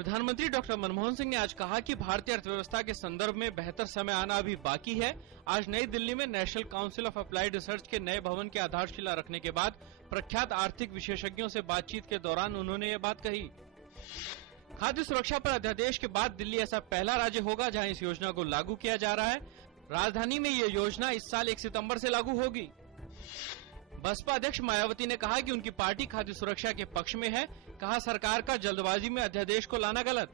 प्रधानमंत्री डॉक्टर मनमोहन सिंह ने आज कहा कि भारतीय अर्थव्यवस्था के संदर्भ में बेहतर समय आना अभी बाकी है। आज नई दिल्ली में national council of applied research के नए भवन की आधारशिला रखने के बाद प्रख्यात आर्थिक विशेषज्ञों से बातचीत के दौरान उन्होंने ये बात कही। खाद्य सुरक्षा पर अध्यादेश के बाद दिल्ली ऐसा पहला राज्य होगा जहां इस योजना को लागू किया जा रहा है। राजधानी में ये योजना इस साल 1 सितंबर से लागू होगी। बसपा अध्यक्ष मायावती ने कहा कि उनकी पार्टी खाद्य सुरक्षा के पक्ष में है। कहा, सरकार का जल्दबाजी में अध्यादेश को लाना गलत।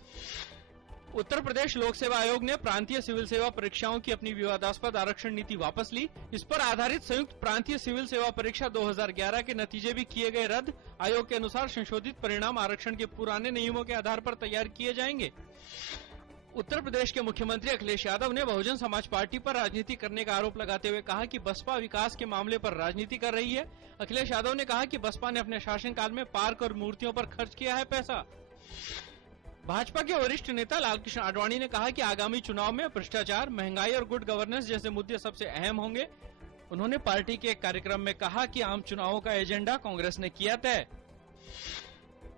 उत्तर प्रदेश लोक सेवा आयोग ने प्रांतीय सिविल सेवा परीक्षाओं की अपनी विवादास्पद आरक्षण नीति वापस ली। इस पर आधारित संयुक्त प्रांतीय सिविल सेवा परीक्षा 2011 के नतीजे भी किए गए रद्द। आयोग के अनुसार संशोधित परिणाम आरक्षण के पुराने नियमों के आधार पर तैयार किए जाएंगे। उत्तर प्रदेश के मुख्यमंत्री अखिलेश यादव ने बहुजन समाज पार्टी पर राजनीति करने का आरोप लगाते हुए कहा कि बसपा विकास के मामले पर राजनीति कर रही है। अखिलेश यादव ने कहा कि बसपा ने अपने शासनकाल में पार्क और मूर्तियों पर खर्च किया है पैसा। भाजपा के वरिष्ठ नेता लालकृष्ण आडवाणी ने कहा कि आगामी चुनाव में भ्रष्टाचार, महंगाई और गुड गवर्नेंस जैसे मुद्दे सबसे अहम होंगे। उन्होंने पार्टी के एक कार्यक्रम में कहा कि आम चुनावों का एजेंडा कांग्रेस ने किया तय।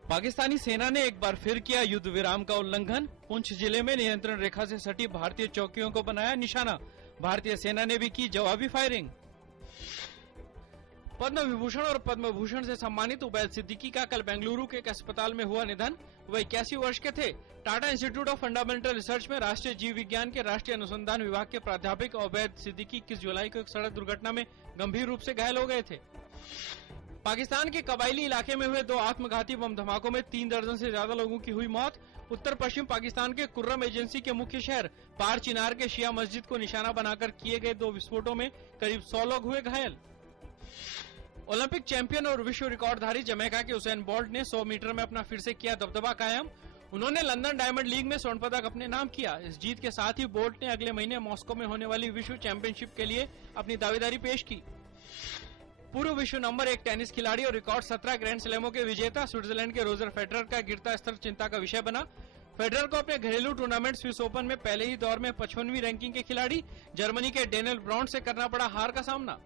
पाकिस्तानी सेना ने एक बार फिर किया युद्ध विराम का उल्लंघन। पुंछ जिले में नियंत्रण रेखा से सटी भारतीय चौकियों को बनाया निशाना। भारतीय सेना ने भी की जवाबी फायरिंग। पद्म विभूषण और पद्म भूषण से सम्मानित उबैद सिद्दीकी का कल बेंगलुरु के एक अस्पताल में हुआ निधन। वह 81 वर्ष के थे। Tata institute of fundamental research में राष्ट्रीय जीव विज्ञान के राष्ट्रीय अनुसंधान विभाग के प्राध्यापक उबैद सिद्दीकी 21 जुलाई को एक सड़क दुर्घटना में गंभीर रूप से घायल हो गए थे। पाकिस्तान के कबायली इलाके में हुए 2 आत्मघाती बम धमाकों में 3 दर्जन से ज्यादा लोगों की हुई मौत। उत्तर पश्चिम पाकिस्तान के कुर्रम एजेंसी के मुख्य शहर पार चिनार के शिया मस्जिद को निशाना बनाकर किए गए 2 विस्फोटों में करीब 100 लोग हुए घायल। ओलंपिक चैंपियन और विश्व रिकॉर्डधारी जमैका के उसेन बोल्ट ने 100 मीटर में अपना फिर से किया दबदबा कायम। उन्होंने लंदन डायमंड लीग में स्वर्ण पदक अपने नाम किया। इस जीत के साथ ही बोल्ट ने अगले महीने मॉस्को में होने वाली विश्व चैंपियनशिप के लिए अपनी दावेदारी पेश की। पूर्व विश्व नंबर 1 टेनिस खिलाड़ी और रिकॉर्ड 17 ग्रैंड स्लैमों के विजेता स्विट्जरलैंड के रोजर फेडरर का गिरता स्तर चिंता का विषय बना। फेडरर को अपने घरेलू टूर्नामेंट स्विस ओपन में पहले ही दौर में 55वीं रैंकिंग के खिलाड़ी जर्मनी के डेनियल ब्राउन से करना पड़ा हार का सामना।